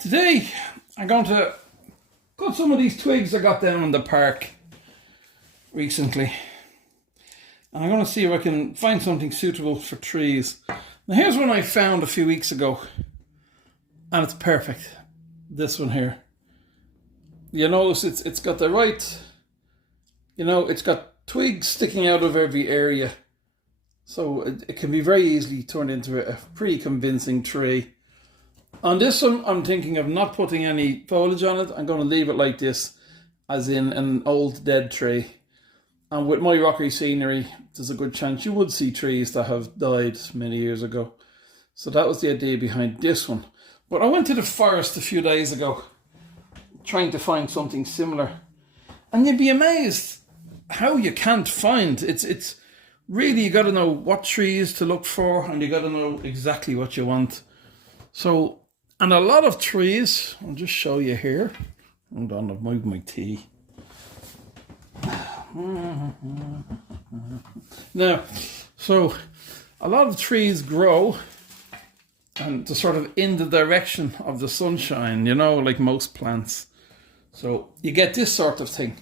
Today, I'm going to cut some of these twigs I got down in the park recently. And I'm going to see if I can find something suitable for trees. Now here's one I found a few weeks ago. And it's perfect. This one here. You notice it's got the right, it's got twigs sticking out of every area. So it can be very easily turned into a pretty convincing tree. On this one, I'm thinking of not putting any foliage on it. I'm going to leave it like this, as in an old dead tree. And with my rocky scenery, there's a good chance you would see trees that have died many years ago. So that was the idea behind this one. But I went to the forest a few days ago, trying to find something similar. And you'd be amazed how you can't find. It's really, you got to know what trees to look for, and you got to know exactly what you want. So, and a lot of trees, I'll just show you here. Hold on, I've moved my tea. Now, so a lot of trees grow and they're sort of in the direction of the sunshine, like most plants. So you get this sort of thing.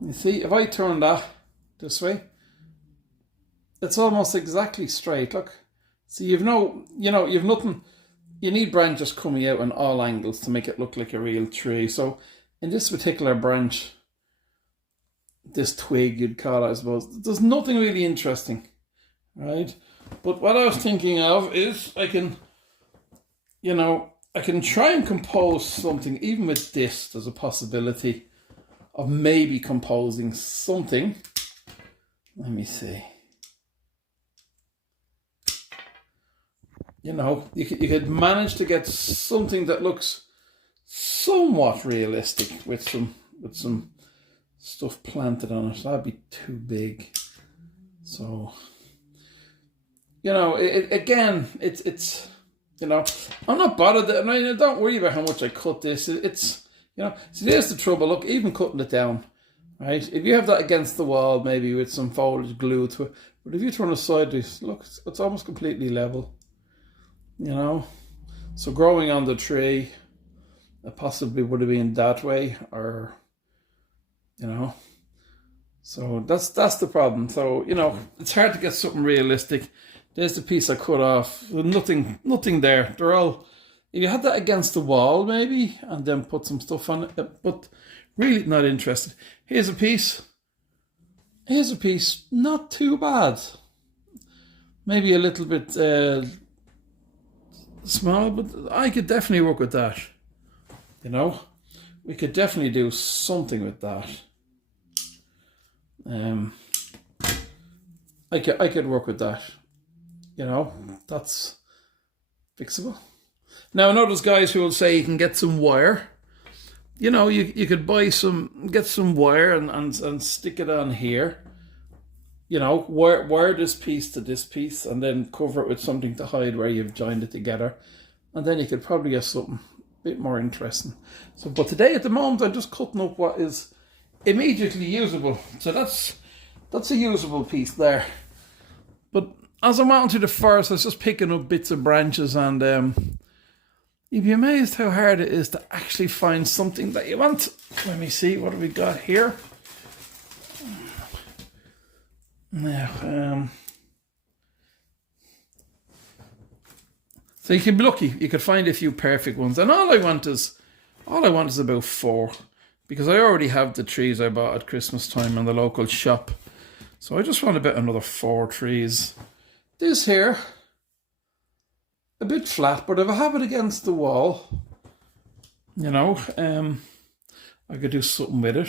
You see, if I turn that this way, it's almost exactly straight. Look, see, you've nothing. You need branches coming out on all angles to make it look like a real tree. So in this particular branch, this twig you'd call it, I suppose, there's nothing really interesting, right? But what I was thinking of is I can try and compose something. Even with this, there's a possibility of maybe composing something. Let me see. You could manage to get something that looks somewhat realistic with some stuff planted on it. That'd be too big. So, it's I'm not bothered. I mean, don't worry about how much I cut this. See, there's the trouble. Look, even cutting it down, right? If you have that against the wall, maybe with some foliage glued to it, but if you turn it sideways, look, it's almost completely level. So growing on the tree, it possibly would have been that way, or so that's the problem. So it's hard to get something realistic. There's the piece I cut off. Nothing there. They're all. If you had that against the wall, maybe, and then put some stuff on it, but really not interested. Here's a piece. Not too bad. Maybe a little bit small, but I could definitely work with that. We could definitely do something with that. I could work with that. That's fixable. Now I know there's guys who will say you can get some wire. You could get some wire and stick it on here. Wire this piece to this piece and then cover it with something to hide where you've joined it together. And then you could probably get something a bit more interesting. So, but today at the moment, I'm just cutting up what is immediately usable. So that's a usable piece there. But as I'm out into the forest, I was just picking up bits of branches, and you'd be amazed how hard it is to actually find something that you want. Let me see, what have we got here? Now, so you can be lucky. You could find a few perfect ones, and all I want is about 4, because I already have the trees I bought at Christmas time in the local shop. So I just want about another 4 trees. This here, a bit flat, but if I have it against the wall, I could do something with it.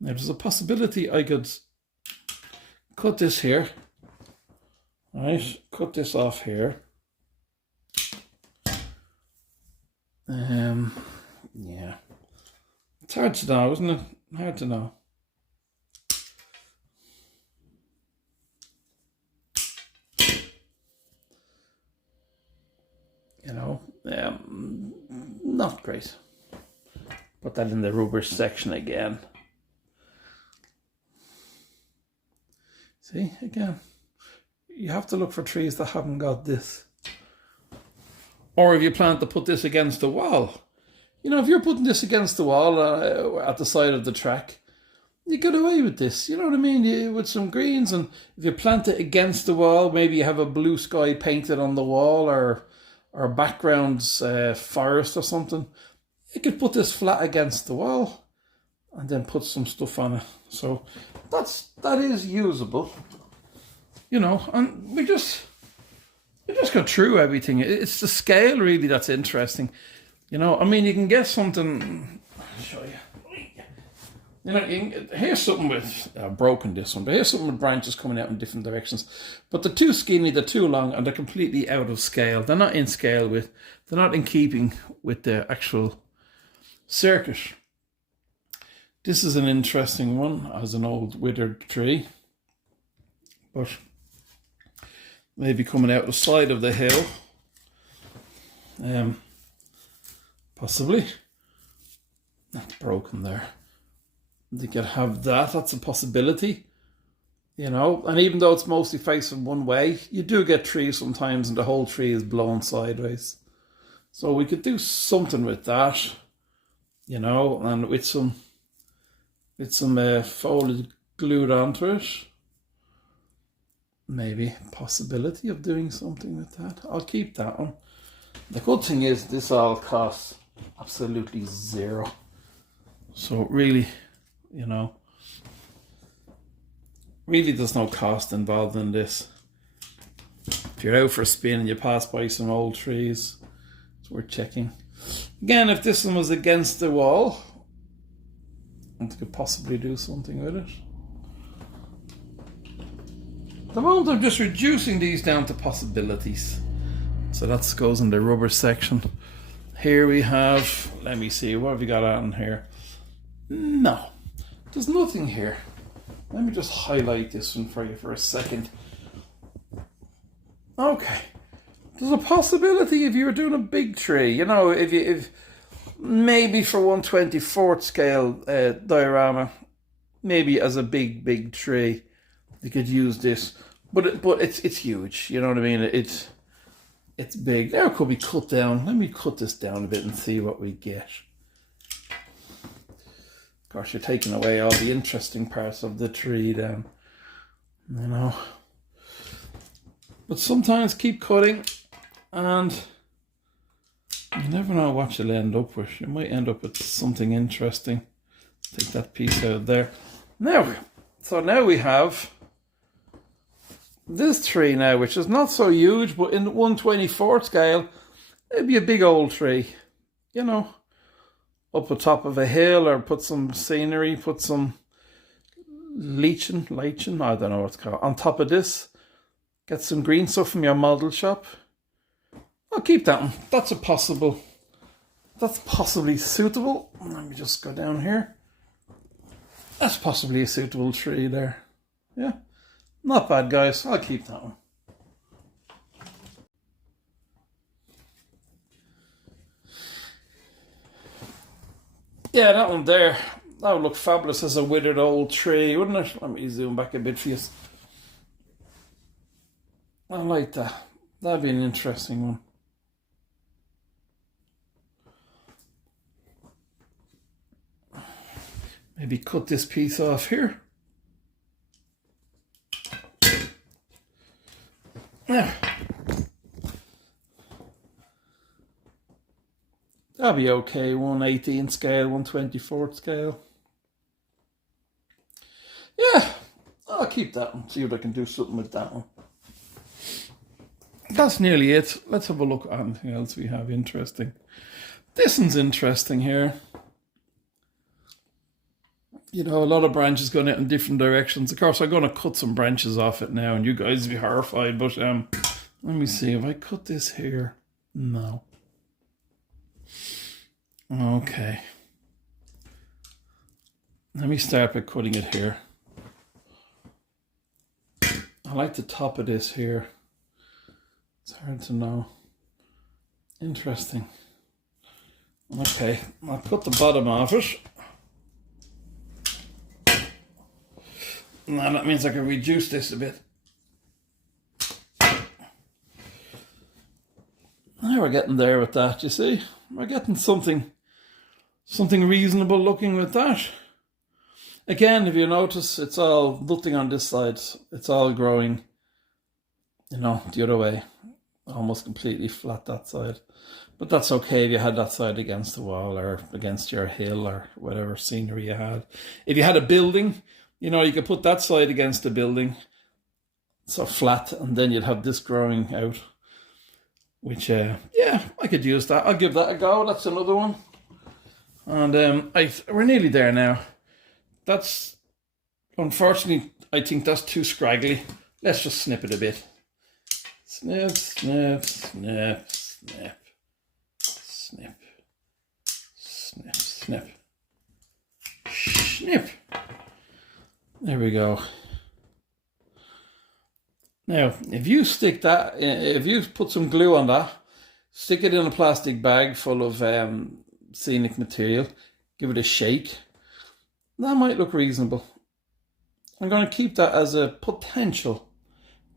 Now there's a possibility I could cut this here, right? Cut this off here. Yeah. It's hard to know, isn't it? Hard to know. Not great. Put that in the rubber section again. See, again, you have to look for trees that haven't got this. Or if you plan to put this against the wall, you know, if you're putting this against the wall at the side of the track, you get away with this. You know what I mean? With some greens, and if you plant it against the wall, maybe you have a blue sky painted on the wall, or background's forest or something. You could put this flat against the wall, and then put some stuff on it. So that is usable. You know, and we just got through everything. It's the scale really that's interesting. You know, I mean, you can get something. I'll show you. You know, here's something with broken this one, but here's something with branches coming out in different directions. But they're too skinny, they're too long, and they're completely out of scale. They're not in scale with. They're not in keeping with the actual circuit. This is an interesting one as an old withered tree, but maybe coming out the side of the hill. Possibly. That's broken there. You could have that. That's a possibility. You know, and even though it's mostly facing one way, you do get trees sometimes and the whole tree is blown sideways. So we could do something with that, you know, and with some foliage glued onto it. Maybe possibility of doing something with that. I'll keep that one. The good thing is this all costs absolutely zero. So really, you know, really there's no cost involved in this. If you're out for a spin and you pass by some old trees, it's worth checking. Again, if this one was against the wall, I could possibly do something with it. At the moment I'm just reducing these down to possibilities. So that goes in the rubber section. Here we have, let me see, what have we got on here? No, there's nothing here. Let me just highlight this one for you for a second. Okay, there's a possibility if you were doing a big tree, you know, if maybe for 1/24th scale diorama, maybe as a big tree, you could use this. But it's huge, you know what I mean? It's big. Now it could be cut down. Let me cut this down a bit and see what we get. Of course, you're taking away all the interesting parts of the tree then, you know. But sometimes keep cutting and you never know what you'll end up with. You might end up with something interesting. Take that piece out there. Now, so now we have this tree now, which is not so huge, but in 1/24th scale, it'd be a big old tree, you know, up the top of a hill, or put some scenery, put some lichen, I don't know what it's called, on top of this. Get some green stuff from your model shop. I'll keep that one. That's possibly suitable. Let me just go down here. That's possibly a suitable tree there. Yeah. Not bad, guys. I'll keep that one. Yeah, that one there. That would look fabulous as a withered old tree, wouldn't it? Let me zoom back a bit for you. I like that. That'd be an interesting one. Maybe cut this piece off here. Yeah. That'll be okay. 1/18 scale, 1/24th scale. Yeah, I'll keep that one. See if I can do something with that one. That's nearly it. Let's have a look at anything else we have interesting. This one's interesting here. You know, a lot of branches going out in different directions. Of course, I'm going to cut some branches off it now, and you guys will be horrified. But let me see if I cut this here. No. Okay. Let me start by cutting it here. I like the top of this here. It's hard to know. Interesting. Okay, I'll cut the bottom off it. Now that means I can reduce this a bit. Now we're getting there with that, you see. We're getting something reasonable looking with that. Again, if you notice, it's all nothing on this side. It's all growing, the other way. Almost completely flat that side. But that's okay if you had that side against the wall or against your hill or whatever scenery you had. If you had a building, you could put that side against the building, so flat, and then you'd have this growing out. Which, I could use that. I'll give that a go. That's another one. And we're nearly there now. That's, unfortunately, I think that's too scraggly. Let's just snip it a bit. Snip, snip, snip, snip. Snip. Snip, snip. Snip. There we go. Now, if you put some glue on that, stick it in a plastic bag full of scenic material, give it a shake, that might look reasonable. I'm going to keep that as a potential,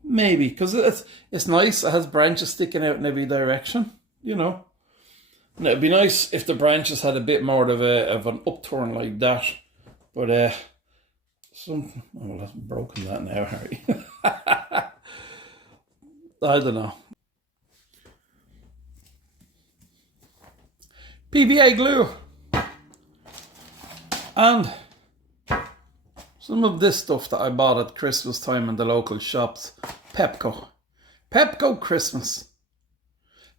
maybe, because it's nice. It has branches sticking out in every direction, And it'd be nice if the branches had a bit more of an upturn like that, but that's broken that now, Harry. I don't know. PVA glue. And some of this stuff that I bought at Christmas time in the local shops. Pepco. Pepco Christmas.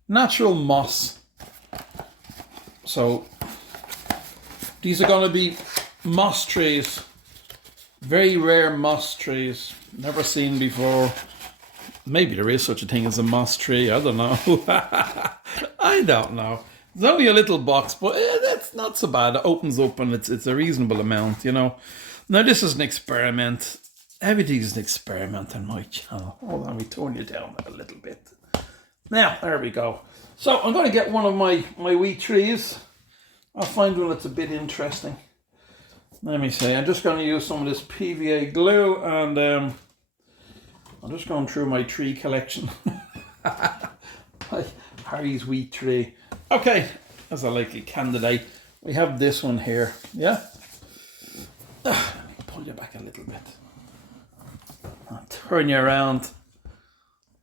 Natural moss. So these are going to be moss trees. Very rare moss trees. Never seen before. Maybe there is such a thing as a moss tree. I don't know. I don't know. It's only a little box, but it's not so bad. It opens up and it's a reasonable amount, Now, this is an experiment. Everything's an experiment on my channel. Hold on, let me turn you down a little bit. Now, there we go. So, I'm going to get one of my wee trees. I'll find one that's a bit interesting. Let me see. I'm just going to use some of this PVA glue and I'm just going through my tree collection. Harry's wheat tree. Okay, as a likely candidate, we have this one here. Yeah? I'll pull you back a little bit. I'll turn you around.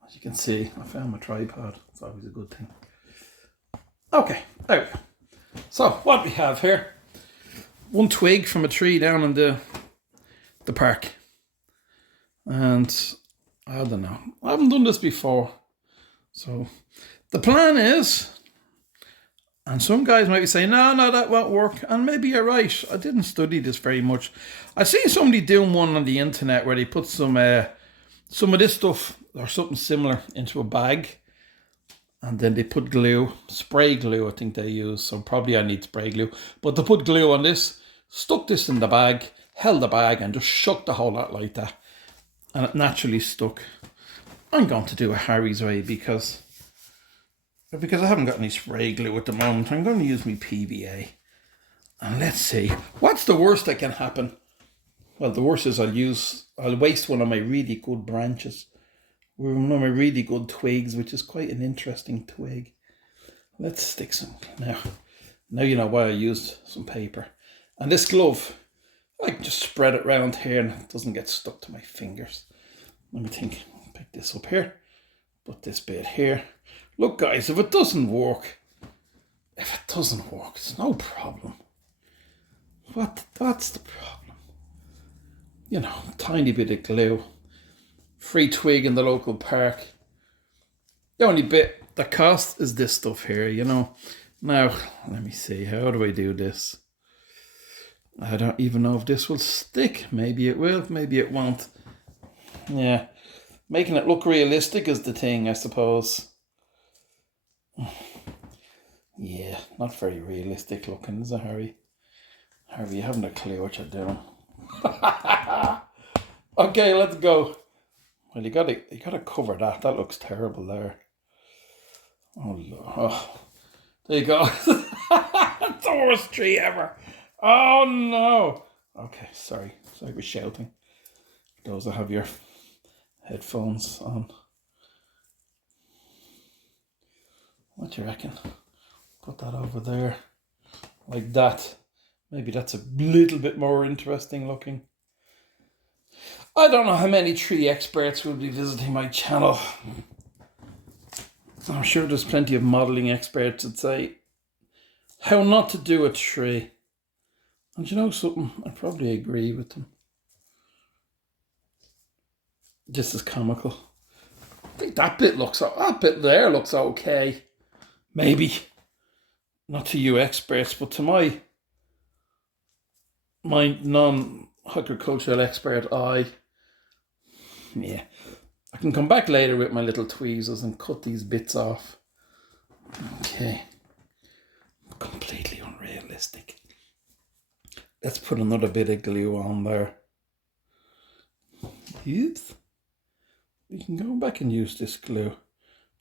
As you can see, I found my tripod. It's always a good thing. Okay, there we go. So, what we have here, one twig from a tree down in the park. And I don't know. I haven't done this before. So the plan is, and some guys might be saying, no, that won't work. And maybe you're right. I didn't study this very much. I seen somebody doing one on the internet where they put some of this stuff or something similar into a bag. And then they put glue, spray glue I think they use. So probably I need spray glue. But they put glue on this, stuck this in the bag, held the bag and just shook the whole lot like that. And it naturally stuck. I'm going to do a Harry's way because I haven't got any spray glue at the moment. I'm going to use my PVA. And let's see. What's the worst that can happen? Well, the worst is I'll waste one of my really good branches. One of my really good twigs, which is quite an interesting twig. Let's stick some. Now you know why I used some paper. And this glove, I can just spread it around here and it doesn't get stuck to my fingers. Let me think. Pick this up here. Put this bit here. Look, guys, if it doesn't work, it's no problem. That's the problem. Tiny bit of glue. Free twig in the local park. The only bit that costs is this stuff here, Now, let me see. How do I do this? I don't even know if this will stick. Maybe it will, maybe it won't. Yeah. Making it look realistic is the thing, I suppose. Yeah, not very realistic looking, is it, Harry? Harry, you haven't a clue what you're doing. Okay, let's go. Well, you gotta cover that. That looks terrible there. Oh, Lord. Oh, there you go. That's the worst tree ever. Oh, no. Okay, sorry for shouting. Those that have your headphones on. What do you reckon? Put that over there, like that. Maybe that's a little bit more interesting looking. I don't know how many tree experts will be visiting my channel. I'm sure there's plenty of modelling experts that say how not to do a tree. And you know something? I probably agree with them. This is comical. I think that bit there looks okay. Maybe. Not to you experts, but to my non-agricultural expert eye. Yeah. I can come back later with my little tweezers and cut these bits off. Okay. Completely unrealistic. Let's put another bit of glue on there. Oops. We can go back and use this glue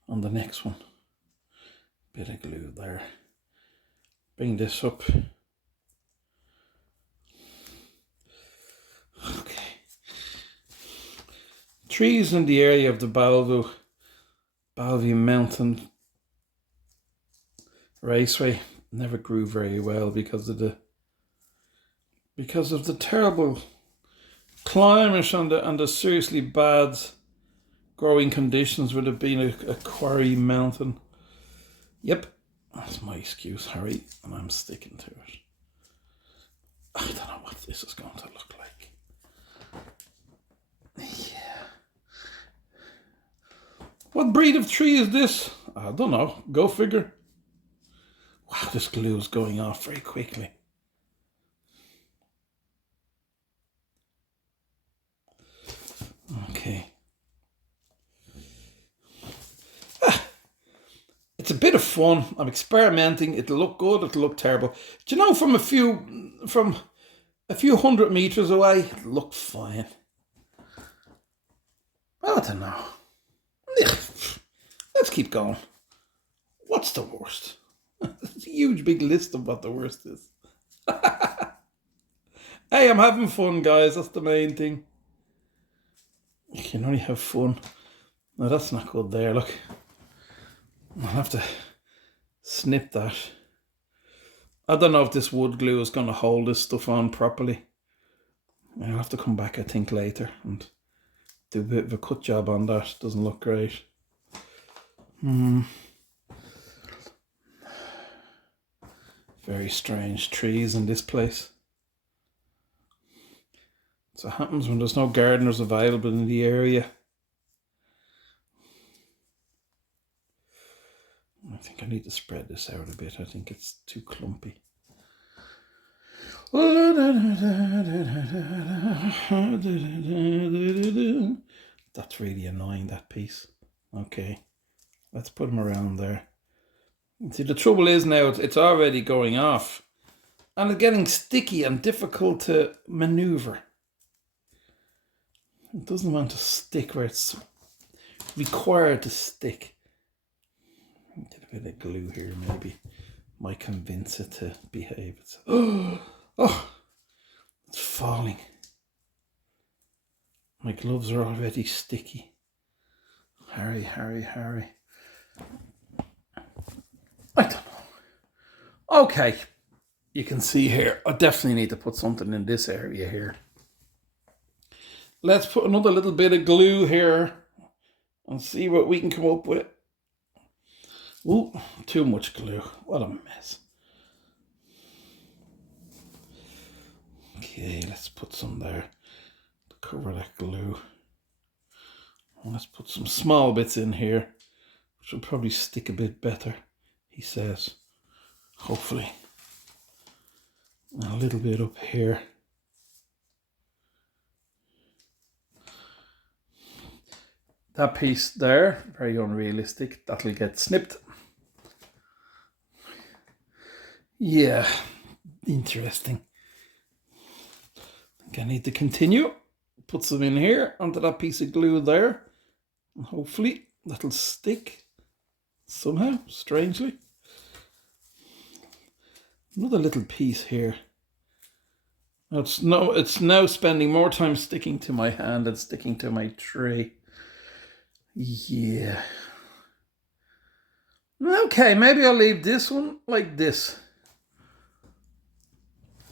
on the next one. Bit of glue there. Bring this up. Okay. Trees in the area of the Bellevue Mountain Raceway never grew very well because of the terrible climate and the seriously bad growing conditions would have been a quarry mountain. Yep, that's my excuse, Harry, and I'm sticking to it. I don't know what this is going to look like. Yeah. What breed of tree is this? I don't know. Go figure. Wow, this glue is going off very quickly. Okay. It's a bit of fun. I'm experimenting. It'll look good. It'll look terrible. Do you know, from a few hundred meters away, it'll look fine. I don't know. Let's keep going. What's the worst? It's a huge big list of what the worst is. Hey, I'm having fun, guys. That's the main thing. You can only have fun. No, that's not good there, look. I'll have to snip that. I don't know if this wood glue is going to hold this stuff on properly. I'll have to come back, I think, later and do a bit of a cut job on that. Doesn't look great. Very strange trees in this place. So it happens when there's no gardeners available in the area. I think I need to spread this out a bit. I think it's too clumpy. That's really annoying, that piece. Okay, let's put them around there. See, the trouble is now it's already going off and it's getting sticky and difficult to maneuver. It doesn't want to stick where it's required to stick. Get a bit of glue here, maybe. Might convince it to behave itself. Oh, it's falling. My gloves are already sticky. Harry. I don't know. Okay, you can see here, I definitely need to put something in this area here. Let's put another little bit of glue here and see what we can come up with. Ooh, too much glue. What a mess. Okay, let's put some there to cover that glue. And let's put some small bits in here, which will probably stick a bit better, he says. Hopefully. And a little bit up here. That piece there, very unrealistic. That'll get snipped. Yeah, interesting. I think I need to continue. Put some in here onto that piece of glue there. And hopefully that'll stick somehow, strangely. Another little piece here. It's now spending more time sticking to my hand than sticking to my tray. Yeah. Okay, maybe I'll leave this one like this.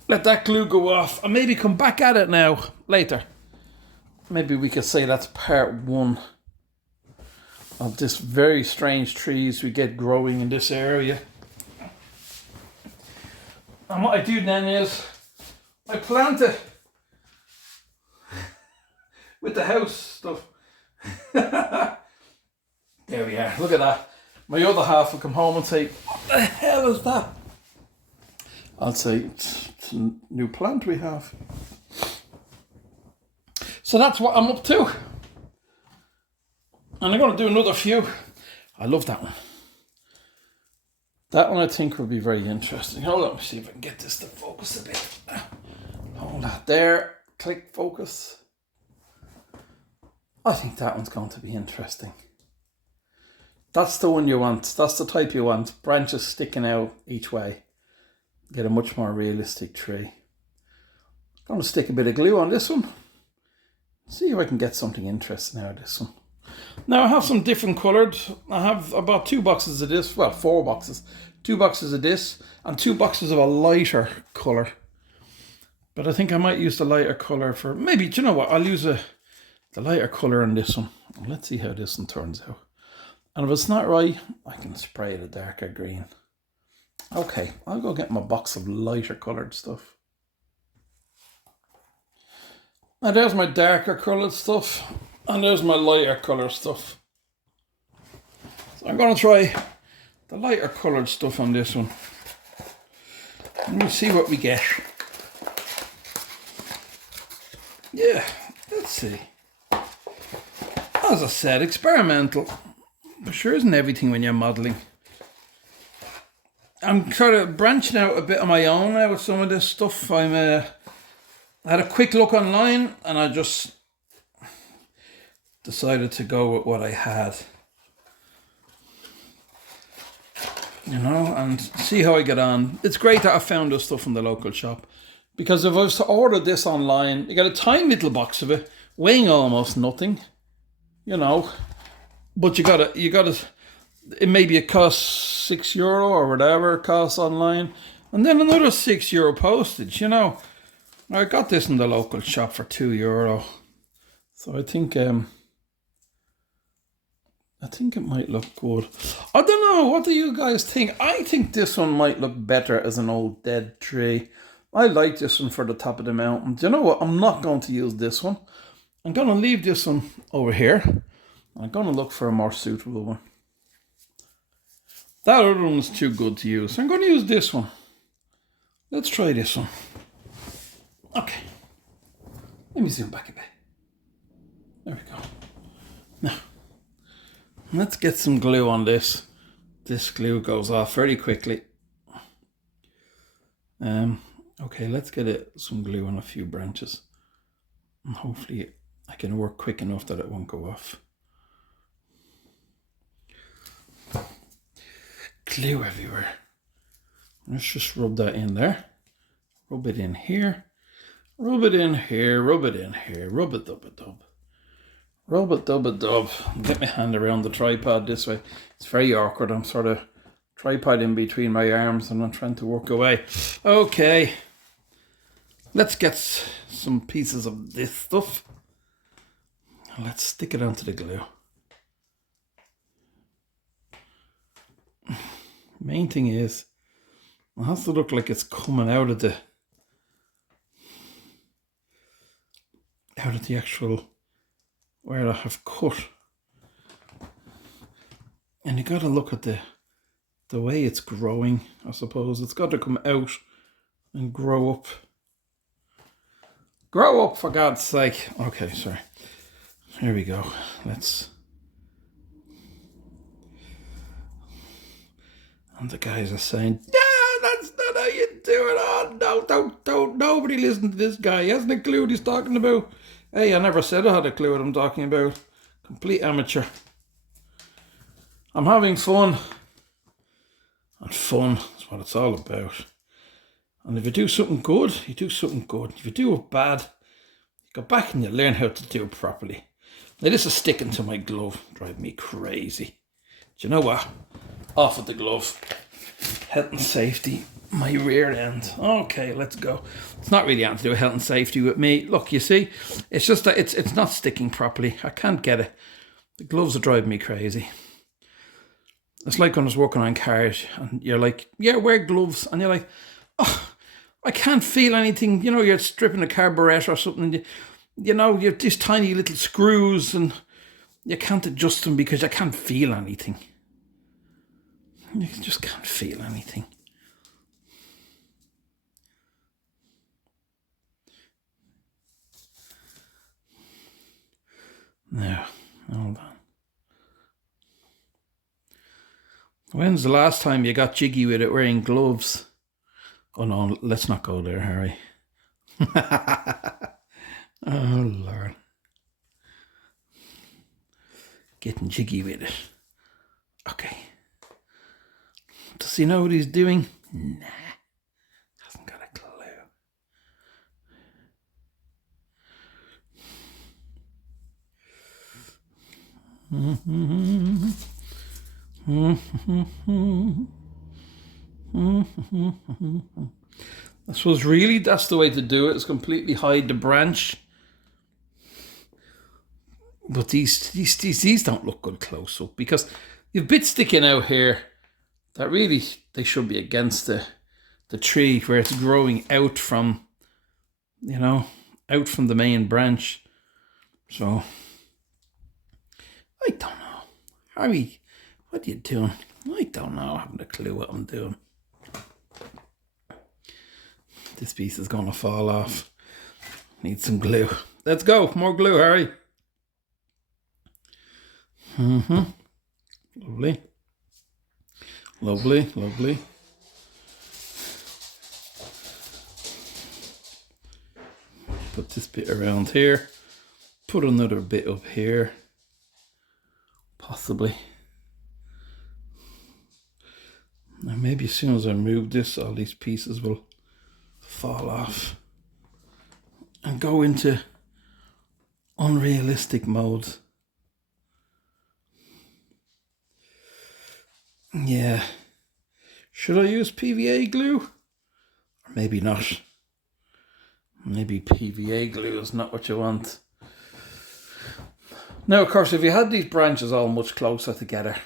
Let that glue go off and maybe come back at it now later. Maybe we could say that's part one of this very strange trees we get growing in this area. And what I do then is I plant it with the house stuff. There we are, look at that. My other half will come home and say, what the hell is that? I'll say, it's a new plant we have. So that's what I'm up to. And I'm going to do another few. I love that one. That one I think will be very interesting. Hold on, let me see if I can get this to focus a bit. Hold that there. Click focus. I think that one's going to be interesting. That's the one you want. That's the type you want. Branches sticking out each way. Get a much more realistic tree. I'm going to stick a bit of glue on this one. See if I can get something interesting out of this one. Now I have some different coloured. I have about 2 boxes of this. Well, 4 boxes. 2 boxes of this and 2 boxes of a lighter colour. But I think I might use the lighter colour for... Maybe, do you know what? I'll use the lighter colour on this one. Let's see how this one turns out. And if it's not right, I can spray the darker green. Okay, I'll go get my box of lighter coloured stuff. Now there's my darker coloured stuff. And there's my lighter colour stuff. So I'm going to try the lighter coloured stuff on this one. And we'll see what we get. Yeah, let's see. As I said, experimental. But sure isn't everything when you're modelling. I'm sort of branching out a bit on my own now with some of this stuff. I had a quick look online and I just decided to go with what I had. You know, and see how I get on. It's great that I found this stuff in the local shop. Because if I was to order this online, you get a tiny little box of it, weighing almost nothing. You know. But you gotta, it costs €6 or whatever it costs online. And then another €6 postage, you know. I got this in the local shop for €2. So I think it might look good. I don't know, what do you guys think? I think this one might look better as an old dead tree. I like this one for the top of the mountain. Do you know what? I'm not going to use this one. I'm going to leave this one over here. I'm going to look for a more suitable one. That other one is too good to use. I'm going to use this one. Let's try this one. Okay. Let me zoom back a bit. There we go. Now, let's get some glue on this. This glue goes off very quickly. Okay, let's get some glue on a few branches. And hopefully I can work quick enough that it won't go off. Glue everywhere. Let's just rub that in there. Rub it in here. Rub it in here. Rub it in here. Rub it dub it dub. Rub it dub it dub. Get my hand around the tripod this way. It's very awkward. I'm sort of tripod in between my arms and I'm trying to work away. Okay. Let's get some pieces of this stuff. Let's stick it onto the glue. Main thing is, it has to look like it's coming out of the actual where I have cut. And you got to look at the way it's growing, I suppose. It's got to come out and grow up. Grow up, for God's sake. Okay, sorry. Here we go. And the guys are saying, "No, that's not how you do it. Oh, no, don't. Nobody listen to this guy. He hasn't a clue what he's talking about." Hey, I never said I had a clue what I'm talking about. Complete amateur. I'm having fun. And fun is what it's all about. And if you do something good, you do something good. If you do it bad, you go back and you learn how to do it properly. Now this is sticking to my glove. Drive me crazy. Do you know what? Off with the glove. Health and safety, my rear end. Okay, let's go. It's not really anything to do with health and safety with me. Look, you see, it's just that it's not sticking properly. I can't get it. The gloves are driving me crazy. It's like when I was working on cars and you're like, yeah, wear gloves. And you're like, oh, I can't feel anything. You know, you're stripping a carburetor or something. You know, you have these tiny little screws and you can't adjust them because you can't feel anything. You just can't feel anything. Now, hold on. When's the last time you got jiggy with it wearing gloves? Oh no, let's not go there, Harry. Oh Lord. Getting jiggy with it. Okay. Does he know what he's doing? Nah. Hasn't got a clue. I suppose really that's the way to do it, is completely hide the branch. But these don't look good close up because you've bits sticking out here that really they should be against the tree where it's growing out from, you know, out from the main branch. So I don't know. Harry, what are you doing? I don't know. I haven't a clue what I'm doing. This piece is going to fall off. Need some glue. Let's go. More glue, Harry. Lovely. Lovely, lovely. Put this bit around here. Put another bit up here. Possibly. Now maybe as soon as I move this, all these pieces will fall off and go into unrealistic mode. Yeah. Should I use PVA glue? Or maybe not. Maybe PVA glue is not what you want. Now, of course, if you had these branches all much closer together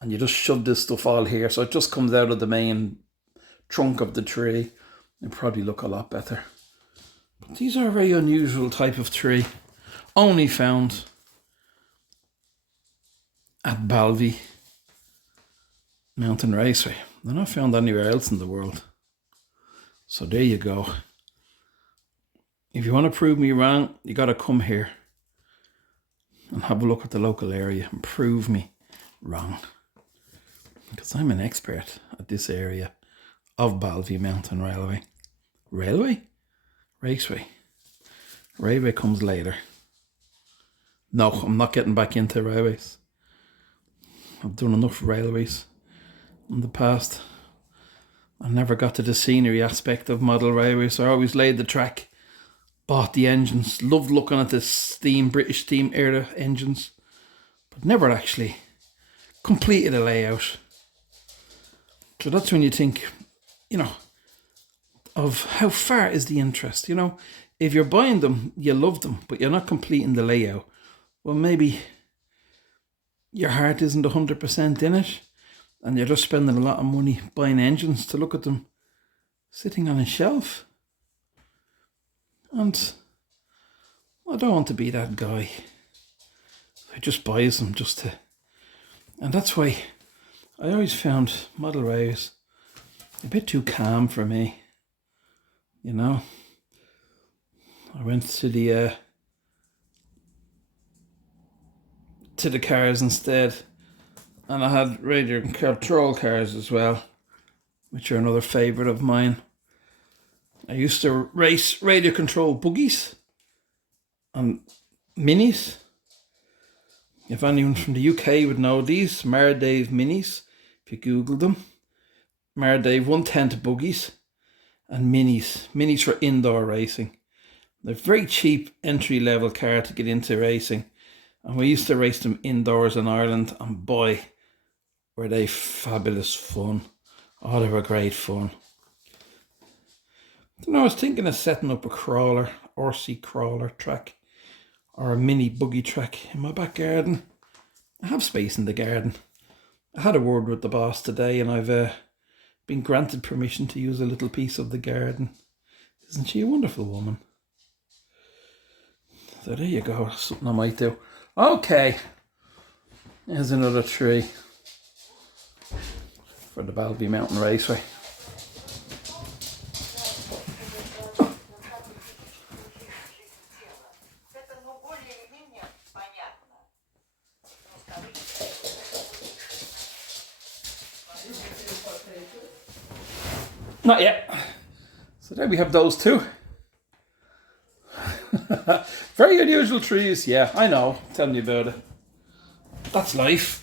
and you just shove this stuff all here, so it just comes out of the main trunk of the tree, it'd probably look a lot better. But these are a very unusual type of tree. Only found at Balvey Mountain Raceway. They're not found anywhere else in the world. So there you go. If you want to prove me wrong, you got to come here and have a look at the local area and prove me wrong. Because I'm an expert at this area of Balvey Mountain Railway. Railway? Raceway. Railway comes later. No, I'm not getting back into railways. I've done enough railways in the past. I never got to the scenery aspect of model railways. I always laid the track, bought the engines, loved looking at the British steam era engines, but never actually completed a layout. So that's when you think, you know, of how far is the interest. You know, if you're buying them, you love them, but you're not completing the layout. Well, maybe your heart isn't 100% in it, and you're just spending a lot of money buying engines to look at them sitting on a shelf. And I don't want to be that guy who just buys them just to... And that's why I always found model railways a bit too calm for me. You know, I went to the cars instead, and I had radio control cars as well, which are another favourite of mine. I used to race radio control buggies and minis. If anyone from the UK would know these, Mardave minis, if you Google them, Mardave 110 buggies and minis. Minis for indoor racing. They're very cheap entry level car to get into racing. And we used to race them indoors in Ireland, and boy, were they fabulous fun. Oh, they were great fun. I was thinking of setting up a crawler, RC crawler track, or a mini buggy track in my back garden. I have space in the garden. I had a word with the boss today, and I've been granted permission to use a little piece of the garden. Isn't she a wonderful woman? So there you go, something I might do. Okay, here's another tree for the Balby Mountain Raceway. Not yet. So there we have those two. Very unusual trees. Yeah, I know. Tell me about it. That's life.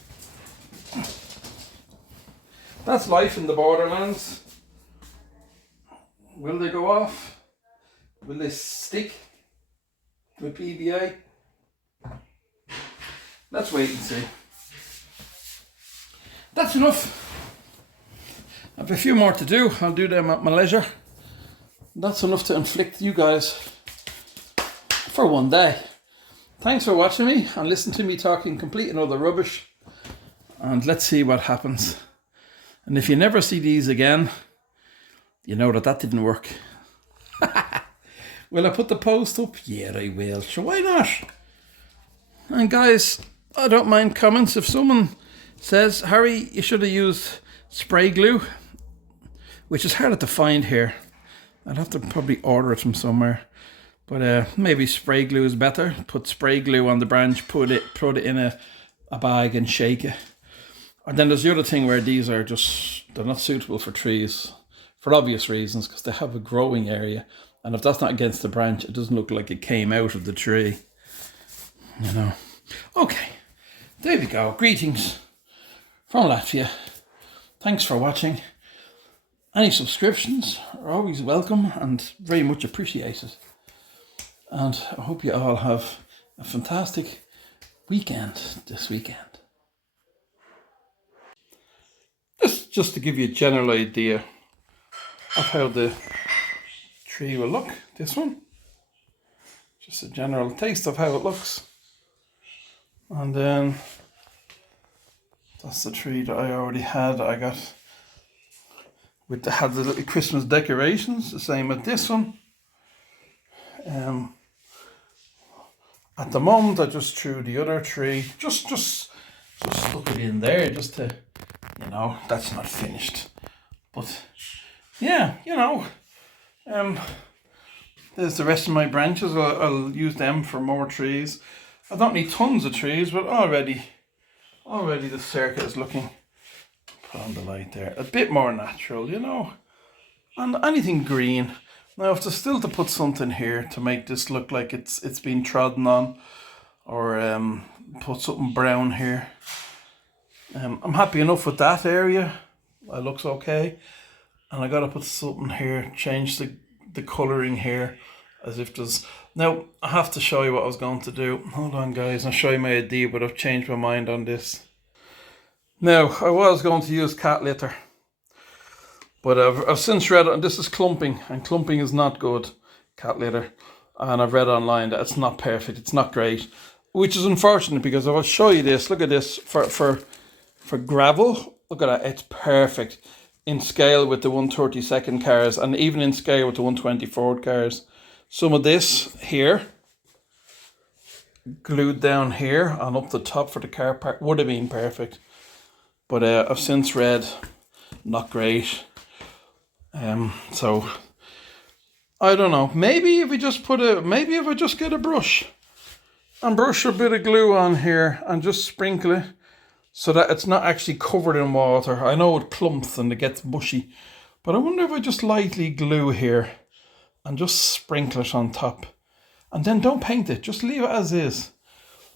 That's life in the borderlands. Will they go off? Will they stick to a PVA? Let's wait and see. That's enough. I have a few more to do. I'll do them at my leisure. That's enough to inflict you guys for one day. Thanks for watching me and listen to me talking complete and utter rubbish. And let's see what happens. And if you never see these again, you know that didn't work. Will I put the post up? Yeah, I will. Sure, why not? And guys, I don't mind comments. If someone says, Harry, you should have used spray glue, which is harder to find here. I'd have to probably order it from somewhere. But maybe spray glue is better. Put spray glue on the branch, put it in a bag and shake it. And then there's the other thing where these are they're not suitable for trees for obvious reasons, because they have a growing area. And if that's not against the branch, it doesn't look like it came out of the tree. You know. Okay, there we go. Greetings from Latvia. Thanks for watching. Any subscriptions are always welcome and very much appreciated. And I hope you all have a fantastic weekend this weekend. Just to give you a general idea of how the tree will look, this one. Just a general taste of how it looks. And then that's the tree that I already had. I got had the little Christmas decorations, the same as this one. At the moment, I just threw the other tree, just stuck it in there, just to, that's not finished. But yeah, there's the rest of my branches. I'll use them for more trees. I don't need tons of trees, but already the circuit is looking, put on the light there, a bit more natural, and anything green. Now, if there's still to put something here to make this look like it's been trodden on, or put something brown here, I'm happy enough with that area. It looks okay. And I got to put something here, change the colouring here, as if there's... Now, I have to show you what I was going to do. Hold on, guys, I'll show you my idea, but I've changed my mind on this. Now, I was going to use cat litter, but I've since read it, and this is clumping, and clumping is not good, cat litter. And I've read online that it's not perfect, it's not great, which is unfortunate, because I will show you this. Look at this, for gravel, look at that, it's perfect in scale with the 1/32 cars, and even in scale with the 1/24 cars. Some of this here, glued down here and up the top for the car park, would have been perfect. But I've since read, not great. So I don't know. Maybe if we just if I just get a brush and brush a bit of glue on here and just sprinkle it so that it's not actually covered in water. I know it clumps and it gets mushy, but I wonder if I just lightly glue here and just sprinkle it on top, and then don't paint it. Just leave it as is.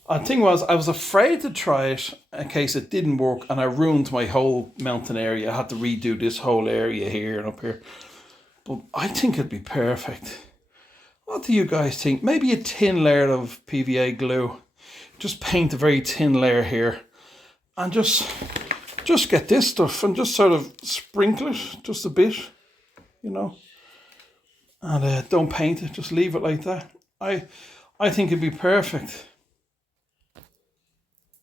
The thing was, I was afraid to try it in case it didn't work, and I ruined my whole mountain area. I had to redo this whole area here and up here. But I think it'd be perfect. What do you guys think? Maybe a thin layer of PVA glue. Just paint a very thin layer here, and just just get this stuff and just sort of sprinkle it just a bit, you know, and don't paint it, just leave it like that. I think it'd be perfect.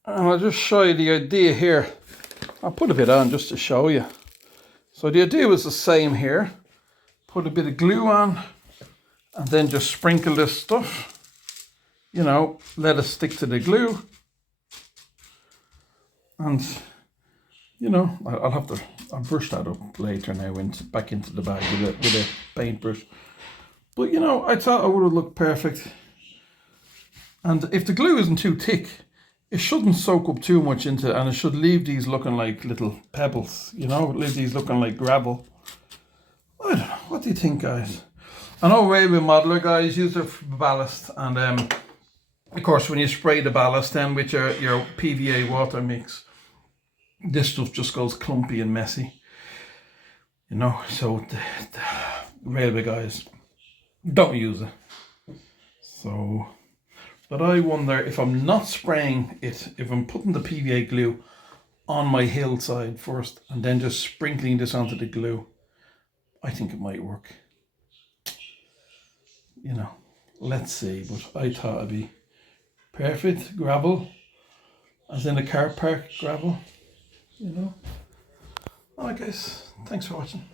And I'll just show you the idea here. I'll put a bit on just to show you. So the idea was the same here. Put a bit of glue on and then just sprinkle this stuff. You know, let it stick to the glue. And, you know, I'll brush that up later now back into the bag with a paintbrush. But, you know, I thought it would have looked perfect. And if the glue isn't too thick, it shouldn't soak up too much into it, and it should leave these looking like little pebbles, you know, leave these looking like gravel. I don't know, what do you think, guys? I know railway modeler guys use it for ballast, and of course when you spray the ballast then with your PVA water mix, this stuff just goes clumpy and messy, you know, so the railway guys don't use it. So, but I wonder if I'm not spraying it, if I'm putting the PVA glue on my hillside first and then just sprinkling this onto the glue, I think it might work. You know, let's see, but I thought it'd be perfect. Gravel, as in a car park gravel, you know. Alright guys, thanks for watching.